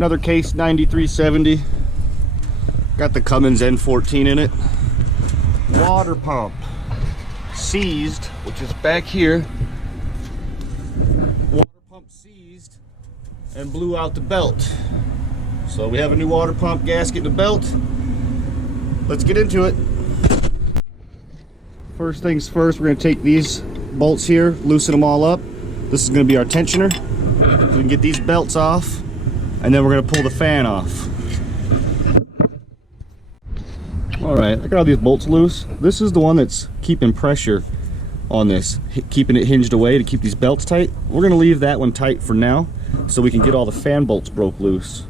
Another case 9370. Got the Cummins N14 in it. Water pump seized, which is back here. Water pump seized and blew out the belt. So we have a new water pump gasket in the belt. Let's get into it. First things first, we're going to take these bolts here, loosen them all up. This is going to be our tensioner. We can get these belts off, and then we're going to pull the fan off. Alright, I got all these bolts loose. This is the one that's keeping pressure on this, keeping it hinged away to keep these belts tight. We're going to leave that one tight for now so we can get all the fan bolts broke loose.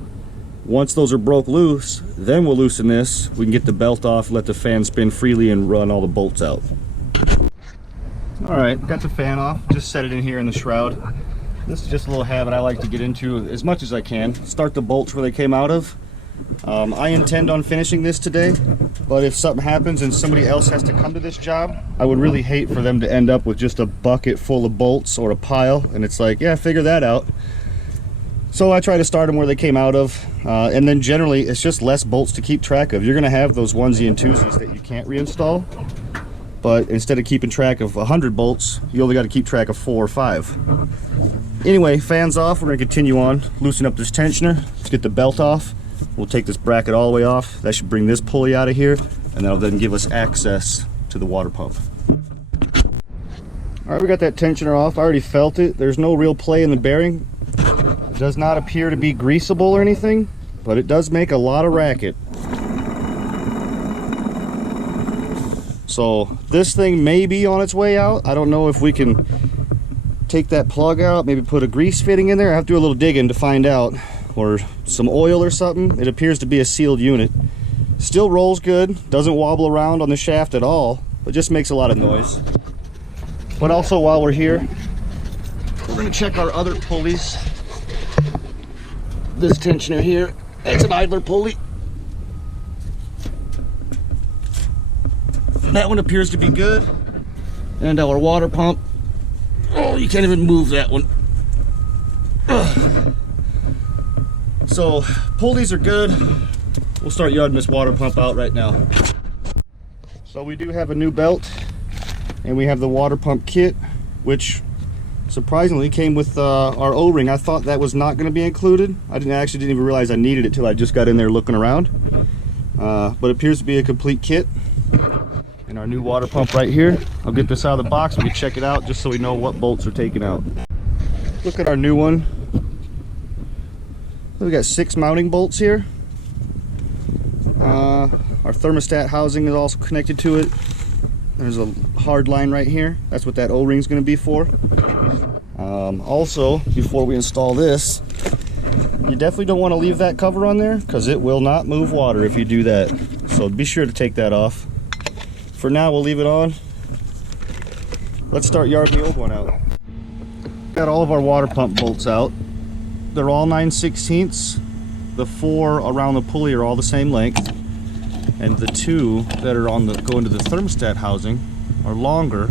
Once those are broke loose, then we'll loosen this. We can get the belt off, let the fan spin freely, and run all the bolts out. Alright, got the fan off. Just set it in here in the shroud. This is just a little habit I like to get into as much as I can. Start the bolts where they came out of. I intend on finishing this today, but if something happens and somebody else has to come to this job, I would really hate for them to end up with just a bucket full of bolts or a pile, and it's like, yeah, figure that out. So I try to start them where they came out of, and then generally it's just less bolts to keep track of. You're going to have those onesie and twosies that you can't reinstall, but instead of keeping track of 100 bolts, you only got to keep track of 4 or 5. Anyway, fans off. We're going to continue on, loosen up this tensioner. Let's get the belt off. We'll take this bracket all the way off. That should bring this pulley out of here, and that'll then give us access to the water pump. Alright, we got that tensioner off. I already felt it. There's no real play in the bearing. It does not appear to be greasable or anything, but it does make a lot of racket. So this thing may be on its way out. I don't know if we can take that plug out, maybe put a grease fitting in there. I have to do a little digging to find out, or some oil or something. It appears to be a sealed unit. Still rolls good, doesn't wobble around on the shaft at all, but just makes a lot of noise. But also, while we're here, we're going to check our other pulleys. This tensioner here, that's an idler pulley. That one appears to be good. And our water pump, oh, you can't even move that one. Ugh. So pulleys are good. We'll start yarding this water pump out right now. So we do have a new belt, and we have the water pump kit, which surprisingly came with our O-ring. I thought that was not going to be included. I didn't even realize I needed it till I just got in there looking around. But it appears to be a complete kit. And our new water pump right here. I'll get this out of the box. We can check it out just so we know what bolts are taken out. Look at our new one. We got 6 mounting bolts here. Our thermostat housing is also connected to it. There's a hard line right here. That's what that O-ring is going to be for. Also, before we install this, you definitely don't want to leave that cover on there because it will not move water if you do that. So be sure to take that off. For now, we'll leave it on. Let's start yarding the old one out. Got all of our water pump bolts out. They're all 9/16. The 4 around the pulley are all the same length, and the 2 that are on the go into the thermostat housing are longer,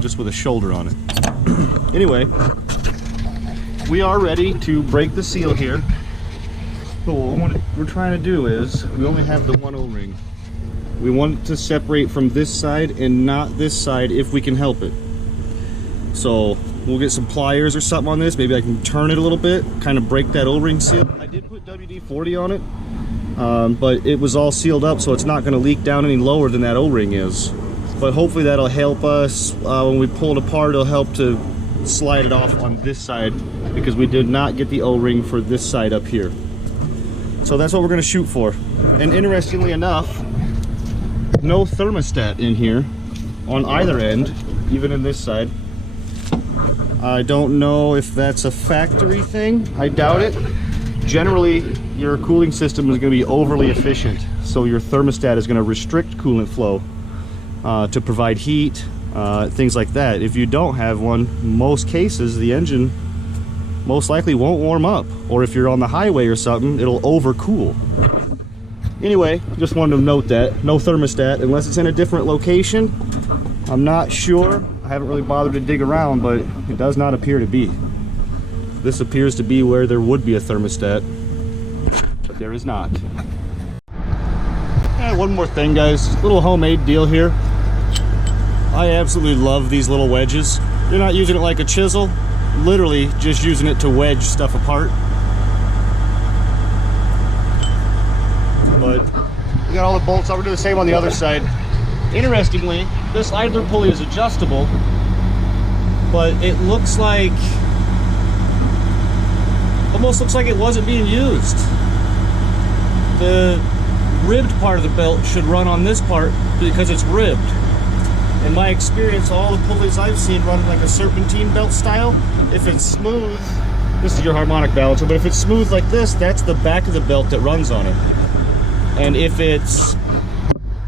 just with a shoulder on it. Anyway, we are ready to break the seal here. So what we're trying to do is, we only have the one O-ring. We want it to separate from this side and not this side if we can help it. So we'll get some pliers or something on this. Maybe I can turn it a little bit, kind of break that O-ring seal. I did put WD-40 on it, but it was all sealed up, so it's not going to leak down any lower than that O-ring is. But hopefully that'll help us when we pull it apart. It'll help to slide it off on this side, because we did not get the O-ring for this side up here. So that's what we're going to shoot for. And interestingly enough, no thermostat in here on either end, even in this side. I don't know if that's a factory thing. I doubt it. Generally, your cooling system is going to be overly efficient, so your thermostat is going to restrict coolant flow to provide heat, things like that. If you don't have one, most cases the engine most likely won't warm up, or if you're on the highway or something, it'll overcool. Anyway, just wanted to note that no thermostat unless it's in a different location. I'm not sure. I haven't really bothered to dig around, but it does not appear to be. This appears to be where there would be a thermostat, but there is not. And one more thing, guys, little homemade deal here. I absolutely love these little wedges. You're not using it like a chisel, literally just using it to wedge stuff apart. But we got all the bolts out. We're doing the same on the other side. Interestingly, this idler pulley is adjustable, but it looks like, almost looks like it wasn't being used. The ribbed part of the belt should run on this part because it's ribbed. In my experience, all the pulleys I've seen run like a serpentine belt style. If it's smooth, this is your harmonic balancer, but if it's smooth like this, that's the back of the belt that runs on it. And if it's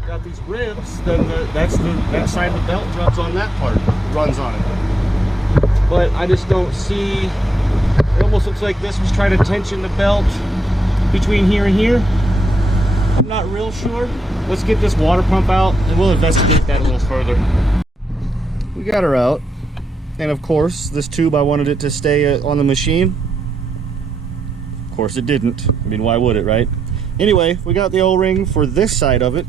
got these ribs, then that side of the belt runs on that part, runs on it. But I just don't see, it almost looks like this was trying to tension the belt between here and here. I'm not real sure. Let's get this water pump out and we'll investigate that a little further. We got her out. And of course, this tube, I wanted it to stay on the machine. Of course it didn't. I mean, why would it, right? Anyway, we got the O-ring for this side of it.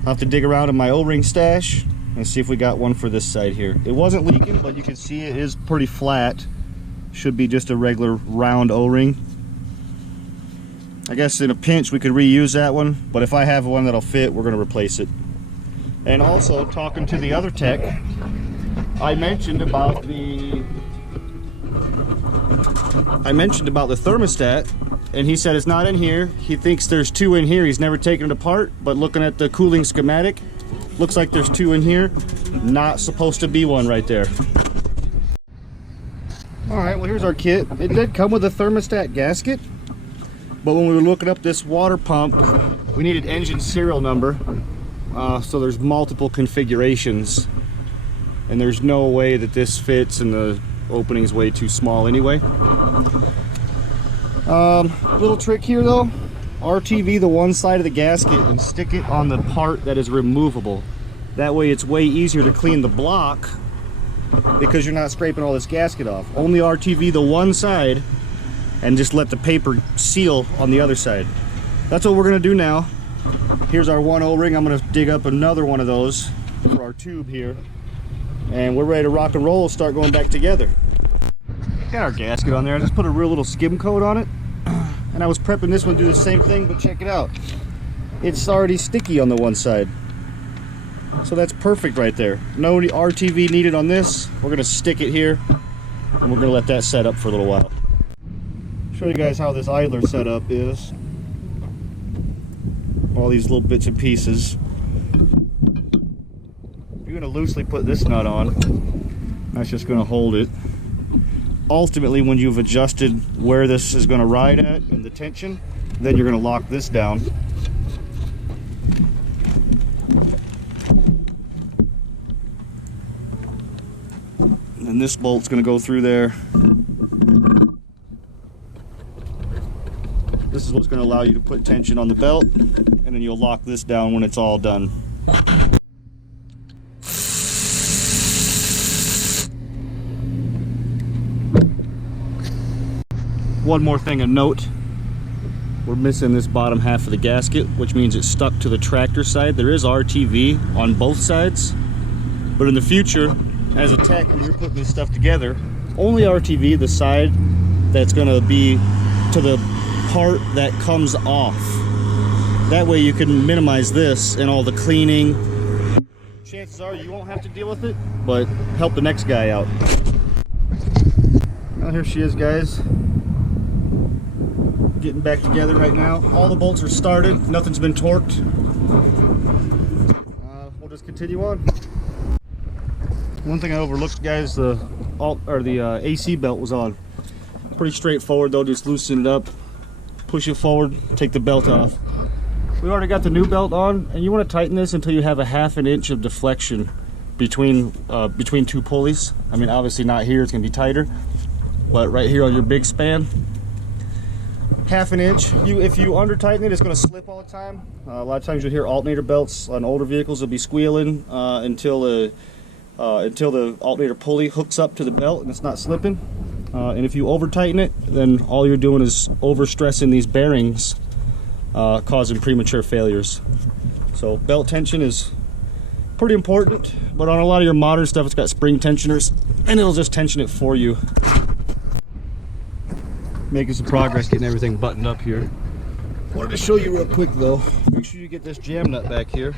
I'll have to dig around in my O-ring stash and see if we got one for this side here. It wasn't leaking, but you can see it is pretty flat. Should be just a regular round O-ring. I guess in a pinch we could reuse that one, but if I have one that'll fit, we're going to replace it. And also, talking to the other tech, I mentioned about the thermostat, and he said it's not in here. He thinks there's two in here. He's never taken it apart, but looking at the cooling schematic, looks like there's two in here. Not supposed to be one right there. Alright, well here's our kit. It did come with a thermostat gasket, but when we were looking up this water pump, we needed engine serial number. So there's multiple configurations, and there's no way that this fits, and the opening's way too small anyway. Little trick here though, RTV the one side of the gasket and stick it on the part that is removable. That way it's way easier to clean the block because you're not scraping all this gasket off. Only RTV the one side and just let the paper seal on the other side. That's what we're gonna do now. Here's our one O-ring. I'm gonna dig up another one of those for our tube here, and we're ready to rock and roll, start going back together. Got our gasket on there. I just put a real little skim coat on it, and I was prepping this one to do the same thing, but check it out. It's already sticky on the one side. So that's perfect right there. No RTV needed on this. We're gonna stick it here, and we're gonna let that set up for a little while. Show you guys how this idler setup is. All these little bits and pieces. You're gonna loosely put this nut on. That's just gonna hold it. Ultimately, when you've adjusted where this is gonna ride at and the tension, then you're gonna lock this down. And this bolt's gonna go through there. This is what's going to allow you to put tension on the belt, and then you'll lock this down when it's all done. One more thing of note, we're missing this bottom half of the gasket, which means it's stuck to the tractor side. There is RTV on both sides, but in the future, as a tech, when you're putting this stuff together, only RTV the side that's going to be to the part that comes off. That way you can minimize this and all the cleaning. Chances are you won't have to deal with it, but help the next guy out. Well, here she is, guys. Getting back together right now. All the bolts are started. Nothing's been torqued. We'll just continue on. One thing I overlooked, guys, the AC belt was on. Pretty straightforward though. Just loosen it up, push it forward, take the belt off. We already got the new belt on, and you want to tighten this until you have a ½ an inch of deflection between two pulleys. I mean, obviously not here, it's gonna be tighter, but right here on your big span, ½ an inch. If you under tighten it, it's gonna slip all the time. A lot of times you'll hear alternator belts on older vehicles will be squealing until the alternator pulley hooks up to the belt and it's not slipping. And if you over tighten it, then all you're doing is overstressing these bearings, causing premature failures. So belt tension is pretty important, but on a lot of your modern stuff it's got spring tensioners and it'll just tension it for you. Making some progress getting everything buttoned up here. Wanted to show you real quick though, make sure you get this jam nut back here.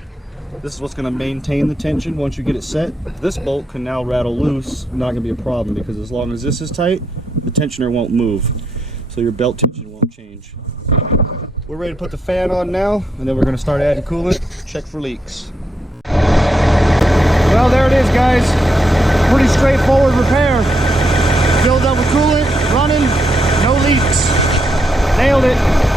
This is what's going to maintain the tension once you get it set. This bolt can now rattle loose, not going to be a problem, because as long as this is tight, the tensioner won't move. So your belt tension won't change. We're ready to put the fan on now, and then we're going to start adding coolant, check for leaks. Well, there it is, guys. Pretty straightforward repair. Filled up with coolant, running, no leaks. Nailed it.